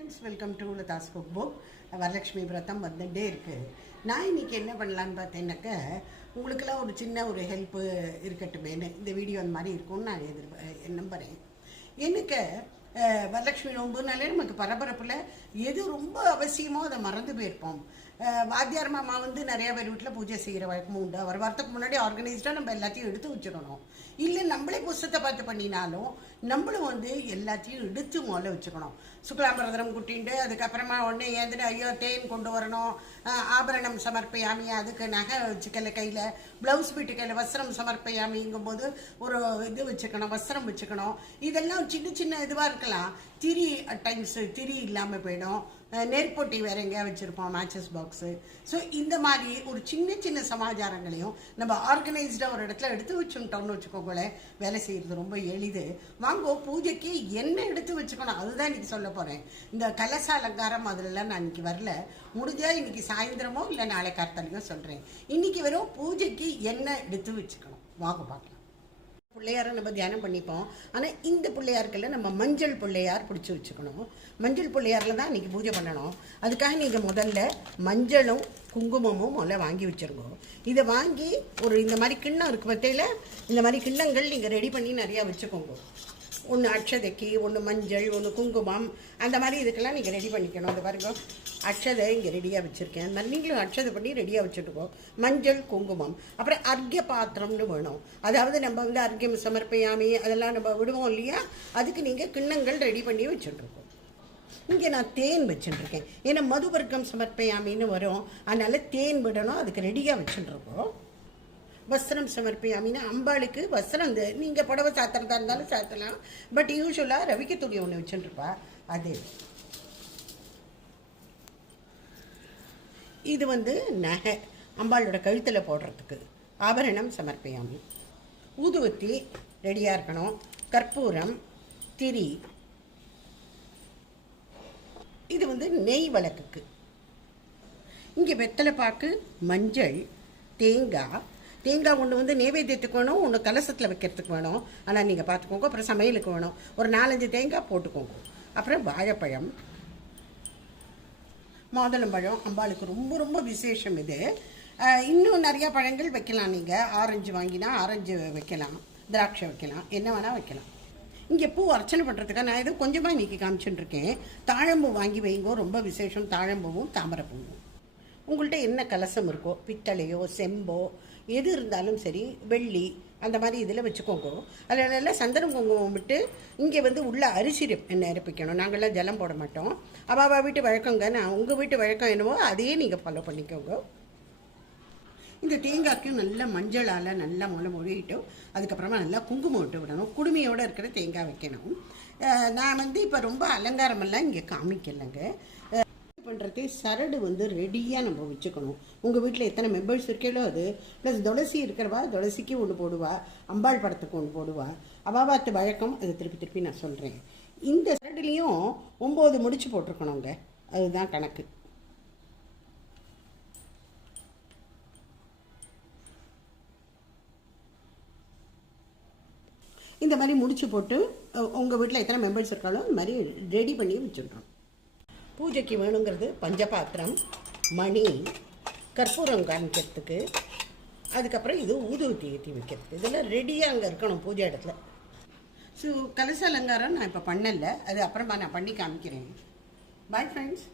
Friends, welcome to Latha's cook book. Varalakshmi விரதம் வந்துட்டே இருக்குது. நான் இன்றைக்கி என்ன பண்ணலான்னு பார்த்தேன்னாக்க, உங்களுக்கெல்லாம் ஒரு சின்ன ஒரு ஹெல்ப்பு இருக்கட்டுமேனு இந்த வீடியோ அந்த மாதிரி இருக்கும்னு நான் நம்புகிறேன். எனக்கு வரலட்சுமி நோம்புனாலே நமக்கு பரபரப்பில் எது ரொம்ப அவசியமோ அதை மறந்து போயிருப்போம். வாத்தியார் மாமா வந்து நிறையா பேர் வீட்டில் பூஜை செய்கிற வழக்கமும் உண்டு. அவர் வரத்துக்கு முன்னாடி ஆர்கனைஸ்டாக நம்ம எல்லாத்தையும் எடுத்து வச்சுக்கணும். இல்லை நம்மளே புஸ்தத்தை பார்த்து பண்ணினாலும் நம்மளும் வந்து எல்லாத்தையும் எடுத்து முதல்ல வச்சுக்கணும். சுக்லாம்பரதனம் குட்டின்ட்டு அதுக்கப்புறமா உடனே ஏந்திர ஐயோ தேன் கொண்டு வரணும், ஆபரணம் சமர்ப்பயாமி, அதுக்கு நகை வச்சுக்கல கையில், ப்ளவுஸ் வீட்டு கையில் வஸ்திரம் சமர்ப்பயாமிங்கும்போது ஒரு இது வச்சுக்கணும், வஸ்திரம் வச்சுக்கணும். இதெல்லாம் சின்ன சின்ன இதுவாக இருக்கலாம். திரி டைம்ஸு திரி இல்லாமல் போயிடும். நெருப்பொட்டி வேறு எங்கேயா வச்சுருப்போம், மேட்சஸ் பாக்ஸு. ஸோ இந்த மாதிரி ஒரு சின்ன சின்ன சமாச்சாரங்களையும் நம்ம ஆர்கனைஸ்டாக ஒரு இடத்துல எடுத்து வச்சுட்டோம்னு வச்சுக்கோங்களேன், வேலை செய்கிறது ரொம்ப எளிது. வாங்கோ, பூஜைக்கு என்ன எடுத்து வச்சுக்கணும் அதுதான் இன்றைக்கி சொல்ல போகிறேன். இந்த கலச அலங்காரம் அதிலெல்லாம் நான் இன்றைக்கி வரல. முடிஞ்சால் இன்றைக்கி சாயந்தரமோ இல்லை நாளை கார்த்தாலையோ சொல்கிறேன். இன்றைக்கி வெறும் பூஜைக்கு என்ன எடுத்து வச்சுக்கணும் வாங்க பார்க்கலாம். பிள்ளையாரை நம்ம தியானம் பண்ணிப்போம். ஆனால் இந்த பிள்ளையாருக்கெல்லாம் நம்ம மஞ்சள் பிள்ளையார் பிடிச்சி வச்சுக்கணும். மஞ்சள் பிள்ளையாரில் தான் இன்றைக்கி பூஜை பண்ணணும். அதுக்காக நீங்கள் முதல்ல மஞ்சளும் குங்குமமும் முதல்ல வாங்கி வச்சுருங்க. இதை வாங்கி ஒரு இந்த மாதிரி கிண்ணம் இருக்குது பற்றியில், இந்த மாதிரி கிண்ணங்கள் நீங்கள் ரெடி பண்ணி நிறையா வச்சுக்கோங்க. ஒன்று அட்சதைக்கு, ஒன்று மஞ்சள், ஒன்று குங்குமம், அந்த மாதிரி இதுக்கெல்லாம் நீங்கள் ரெடி பண்ணிக்கணும். அது பாருங்க, அட்சதை இங்கே ரெடியாக வச்சுருக்கேன். அந்த மாதிரி நீங்களும் அட்சதை பண்ணி ரெடியாக வச்சுட்டுக்கோ. மஞ்சள் குங்குமம், அப்புறம் அர்க்கிய பாத்திரம்னு வேணும். அதாவது நம்ம வந்து அர்க்கியம் சமர்ப்பயாமி அதெல்லாம் நம்ம விடுவோம் இல்லையா, அதுக்கு நீங்கள் கிண்ணங்கள் ரெடி பண்ணி வச்சுட்டுருக்கோம். இங்கே நான் தேன் வச்சுட்டுருக்கேன். ஏன்னா மதுவர்க்கம் சமர்ப்பயாமின்னு வரும், அதனால் தேன் விடணும், அதுக்கு ரெடியாக வச்சுட்டுருக்கோம். வஸ்திரம் சமர்ப்பயாமின்னா அம்பாளுக்கு வஸ்திரம், நீங்கள் புடவை சாத்துறதா இருந்தாலும் சாத்தலாம். பட் யூஸ்வலாக ரவிக்க துணி ஒன்று வச்சுட்டுருப்பா. அது இது வந்து நகை அம்பாளோட கழுத்தில் போடுறதுக்கு ஆபரணம் சமர்ப்பயாமி. ஊதுவத்தி ரெடியாக இருக்கணும். கற்பூரம், திரி, இது வந்து நெய் விளக்குக்கு. இங்கே வெத்தலை பாக்கு, மஞ்சள், தேங்காய் ஒன்று வந்து நைவேத்தியத்துக்கு வேணும், ஒன்று கலசத்தில் வைக்கிறதுக்கு வேணும். ஆனால் நீங்கள் பார்த்துக்கோங்க. அப்புறம் சமையலுக்கு வேணும், ஒரு 4-5 தேங்காய் போட்டுக்கோங்க. அப்புறம் வாழைப்பழம், மாதுளம்பழம் அம்பாளுக்கு ரொம்ப ரொம்ப விசேஷம் இது. இன்னும் நிறையா பழங்கள் வைக்கலாம். நீங்கள் ஆரஞ்சு வாங்கினா ஆரஞ்சு வைக்கலாம், திராட்சை வைக்கலாம், என்ன வேணால் வைக்கலாம். இங்கே பூ அர்ச்சனை பண்ணுறதுக்காக நான் எதுவும் கொஞ்சமாக இன்றைக்கி காமிச்சுட்டுருக்கேன். தாழம்பூ வாங்கி வைங்கோ, ரொம்ப விசேஷம். தாழம்பூவும் தாமரைப்பூவும். உங்கள்கிட்ட என்ன கலசம் இருக்கோ, பித்தளையோ செம்போ எது இருந்தாலும் சரி, வெள்ளி அந்த மாதிரி இதில் வச்சுக்கோங்க. அதில் நல்லா சந்தனம் குங்குமம் விட்டு இங்கே வந்து உள்ள அரிசி நிரப்பிக்கணும். நாங்கள்லாம் ஜலம் போட மாட்டோம். அவள் வீட்டு வழக்கங்க, நான் உங்கள் வீட்டு வழக்கம் என்னவோ அதையே நீங்கள் ஃபாலோ பண்ணிக்கோங்க. இந்த தேங்காய்க்கும் நல்லா மஞ்சளால் நல்லா மொழிட்டோம். அதுக்கப்புறமா நல்லா குங்குமம் விட்டு விடணும். குடுமையோடு இருக்கிற தேங்காய் வைக்கணும். நான் வந்து இப்போ ரொம்ப அலங்காரமெல்லாம் இங்கே காமிக்கலைங்க. பண்ணுறது சரடு வந்து ரெடியாக நம்ம வச்சுக்கணும். உங்கள் வீட்டில் எத்தனை மெம்பர்ஸ் இருக்கீங்களோ அது, ப்ளஸ் துளசி இருக்கிறவா துளசிக்கு ஒன்று போடுவா, அம்பாள் படத்துக்கு ஒன்று போடுவா. அவாவாத்து வழக்கம். அது திருப்பி நான் சொல்கிறேன். இந்த சரடுலேயும் 9 முடிச்சு போட்டிருக்கணுங்க, அதுதான் கணக்கு. இந்த மாதிரி முடிச்சு போட்டு உங்கள் வீட்டில் எத்தனை மெம்பர்ஸ் இருக்காளோ அந்த மாதிரி ரெடி பண்ணி வச்சுருக்கோம். பூஜைக்கு வேணுங்கிறது பஞ்சபாத்திரம், மணி, கற்பூரம் காமிக்கிறதுக்கு, அதுக்கப்புறம் இது ஊதுவத்தி ஏற்றி வைக்கிறதுக்கு. இதெல்லாம் ரெடியாக அங்கே இருக்கணும் பூஜை இடத்துல. ஸோ கலச அலங்காரம் நான் இப்போ பண்ணலை, அது அப்புறமா நான் பண்ணி காமிக்கிறேன். Bye friends.